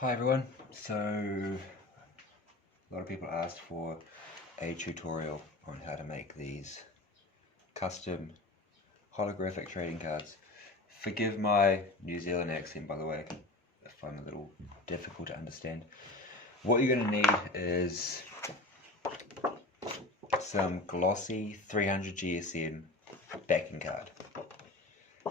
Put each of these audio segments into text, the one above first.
Hi everyone, so a lot of people asked for a tutorial on how to make these custom holographic trading cards. Forgive my New Zealand accent, by the way, if I'm a little difficult to understand. What you're going to need is some glossy 300 GSM backing card.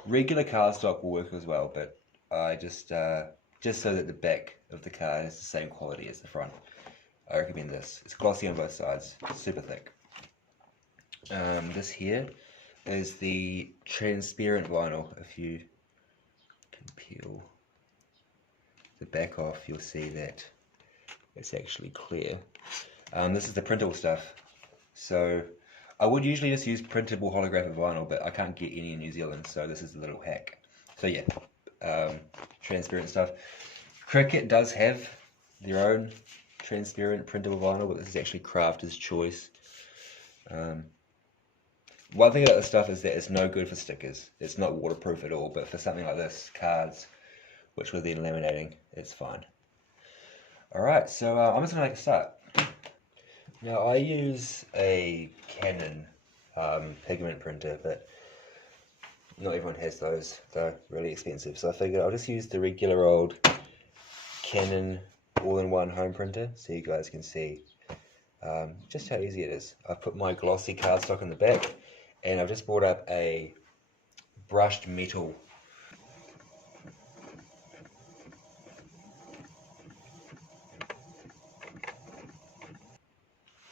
Regular cardstock will work as well, but I just so that the back of the card is the same quality as the front, I recommend this. It's glossy on both sides, super thick. This here is the transparent vinyl. If you can peel the back off, you'll see that it's actually clear. This is the printable stuff. So I would usually just use printable holographic vinyl, but I can't get any in New Zealand, so this is the little hack. So yeah, transparent stuff. Cricut does have their own transparent printable vinyl, but this is actually Crafter's Choice. One thing about this stuff is that it's no good for stickers. It's not waterproof at all, but for something like this, cards, which we're then laminating, it's fine. Alright, so I'm just going to make a start. Now I use a Canon pigment printer, but not everyone has those. They're really expensive, so I figured I'll just use the regular old Canon all-in-one home printer so you guys can see just how easy it is. I've put my glossy cardstock in the back, and I've just brought up a brushed metal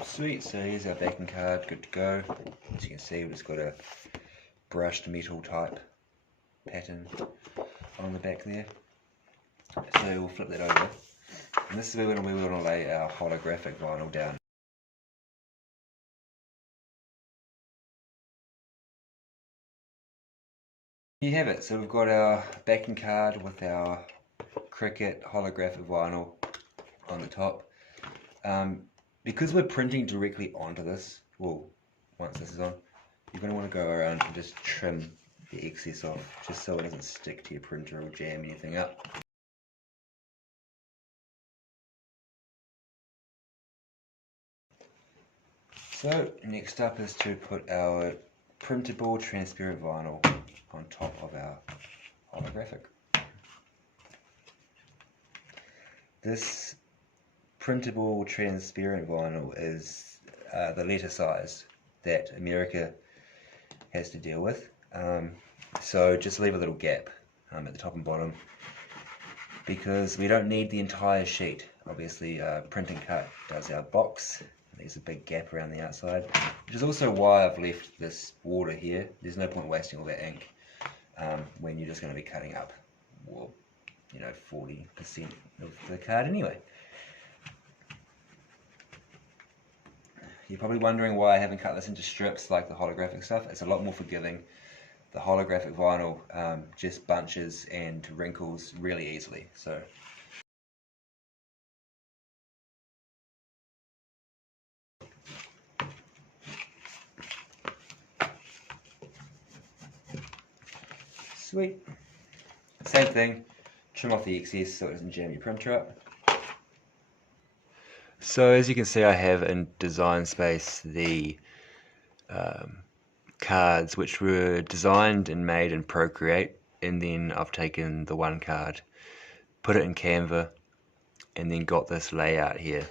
Sweet, so here's our backing card, good to go. As you can see, we've just got a brushed metal type pattern on the back there. So we'll flip that over. And this is where we want to lay our holographic vinyl down. Here you have it. So we've got our backing card with our Cricut holographic vinyl on the top. Because we're printing directly onto this, well, once this is on, you're going to want to go around and just trim the excess off, just so it doesn't stick to your printer or jam anything up. So next up is to put our printable transparent vinyl on top of our holographic. This printable transparent vinyl is the letter size that America has to deal with. So just leave a little gap at the top and bottom, because we don't need the entire sheet. Obviously Print and Cut does our box. There's a big gap around the outside, which is also why I've left this border here. There's no point wasting all that ink when you're just going to be cutting up, well, 40% of the card anyway. You're probably wondering why I haven't cut this into strips like the holographic stuff. It's a lot more forgiving. The holographic vinyl just bunches and wrinkles really easily. So sweet. Same thing. Trim off the excess so it doesn't jam your printer up. So as you can see, I have in Design Space the cards which were designed and made in Procreate, and then I've taken the one card, put it in Canva, and then got this layout here.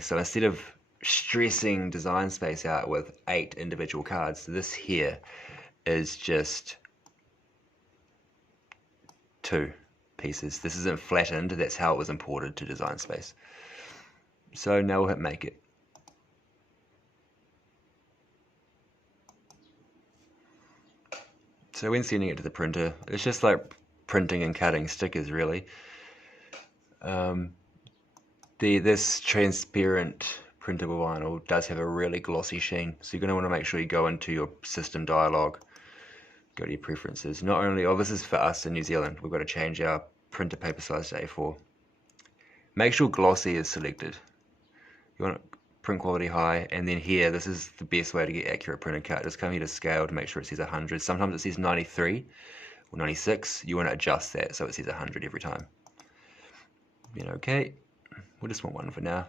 So instead of stressing Design Space out with 8 individual cards, this here is just 2 pieces. This isn't flattened, that's how it was imported to Design Space. So now we'll hit make it. So when sending it to the printer, it's just like printing and cutting stickers really. This transparent printable vinyl does have a really glossy sheen, so you're going to want to make sure you go into your system dialog, go to your preferences. Not only, this is for us in New Zealand, we've got to change our printer paper size to A4. Make sure glossy is selected. You want print quality high, and then here, this is the best way to get accurate print and cut. Just come here to scale to make sure it says 100. Sometimes it says 93 or 96. You want to adjust that so it says 100 every time. being okay. We'll just want one for now.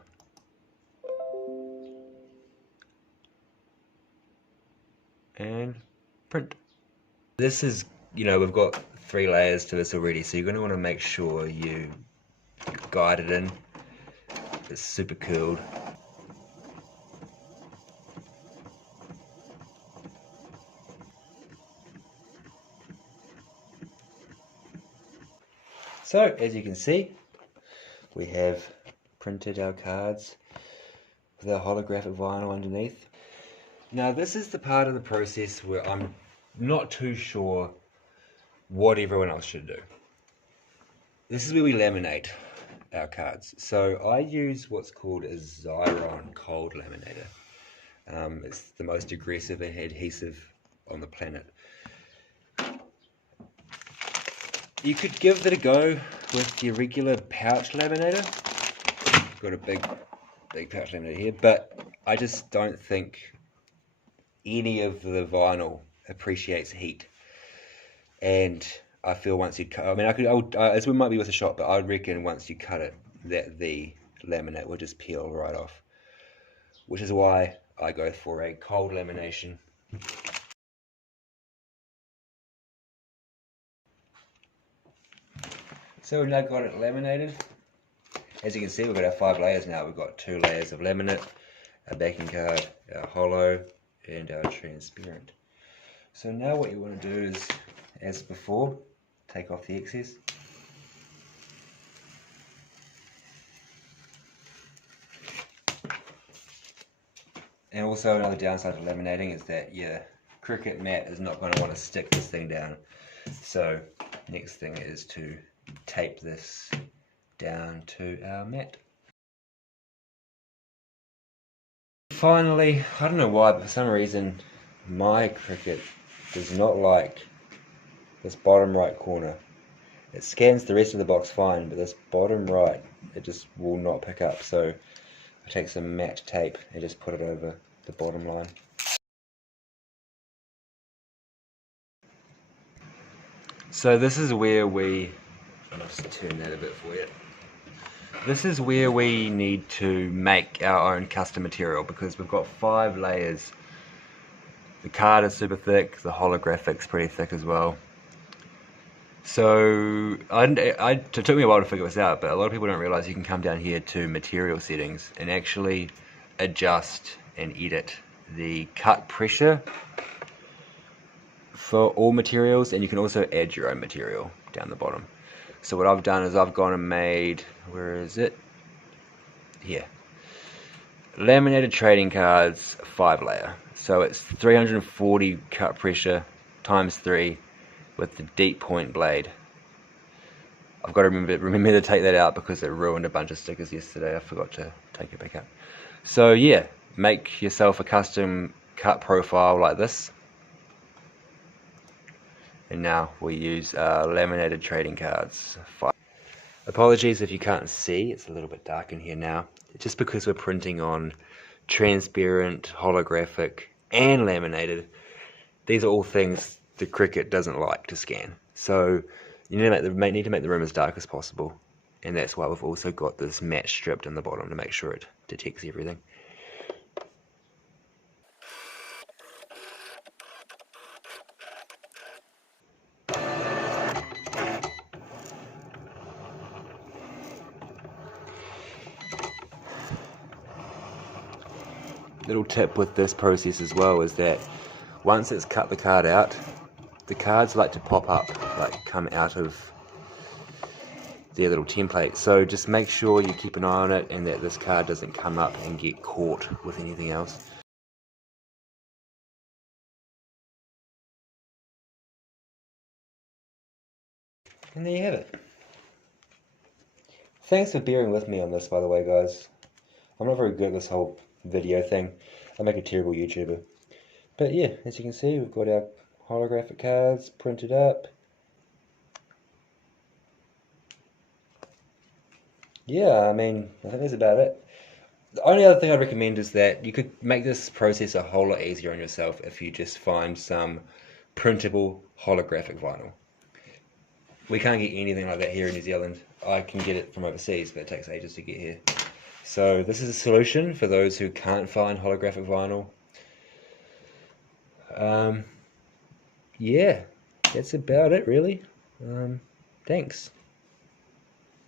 And print. This is, we've got 3 layers to this already, so you're going to want to make sure you guide it in. It's super cooled. So, as you can see, we have printed our cards with our holographic vinyl underneath. Now, this is the part of the process where I'm not too sure what everyone else should do. This is where we laminate our cards. So I use what's called a Xyron cold laminator. It's the most aggressive adhesive on the planet. You could give it a go with the regular pouch laminator. I've got a big pouch laminator here, but I just don't think any of the vinyl appreciates heat. And I feel once you cut, as we might be with a shot, but I would reckon once you cut it, that the laminate will just peel right off. Which is why I go for a cold lamination. So we've now got it laminated. As you can see, we've got our 5 layers now. We've got 2 layers of laminate, our backing card, our holo, and our transparent. So now what you want to do is, as before, take off the excess. And also another downside to laminating is that your Cricut mat is not going to want to stick this thing down. So next thing is to tape this down to our mat. Finally, I don't know why, but for some reason my Cricut does not like this bottom right corner. It scans the rest of the box fine, but this bottom right, it just will not pick up. So I take some matte tape and just put it over the bottom line. So this is where I'll just turn that a bit for you. This is where we need to make our own custom material, because we've got 5 layers. The card is super thick, the holographic's pretty thick as well. So it took me a while to figure this out, but a lot of people don't realize you can come down here to material settings and actually adjust and edit the cut pressure for all materials, and you can also add your own material down the bottom. So what I've done is I've gone and made, where is it? Here. Laminated trading cards, 5 layer. So it's 340 cut pressure times 3 with the deep point blade. I've got to remember to take that out because it ruined a bunch of stickers yesterday. I forgot to take it back out. So yeah, make yourself a custom cut profile like this. And now we use laminated trading cards. Apologies if you can't see, it's a little bit dark in here now. It's just because we're printing on transparent, holographic, and laminated. These are all things the Cricut doesn't like to scan. So you need to make the room as dark as possible. And that's why we've also got this matte strip in the bottom to make sure it detects everything. Little tip with this process as well is that once it's cut the card out, the cards like to pop up, like come out of their little template. So just make sure you keep an eye on it and that this card doesn't come up and get caught with anything else. And there you have it. Thanks for bearing with me on this, by the way, guys. I'm not very good at this whole video thing. I make a terrible YouTuber. But yeah, as you can see, we've got our holographic cards printed up. Yeah, I think that's about it. The only other thing I'd recommend is that you could make this process a whole lot easier on yourself if you just find some printable holographic vinyl. We can't get anything like that here in New Zealand. I can get it from overseas, but it takes ages to get here. So this is a solution for those who can't find holographic vinyl. Yeah, that's about it really. Thanks.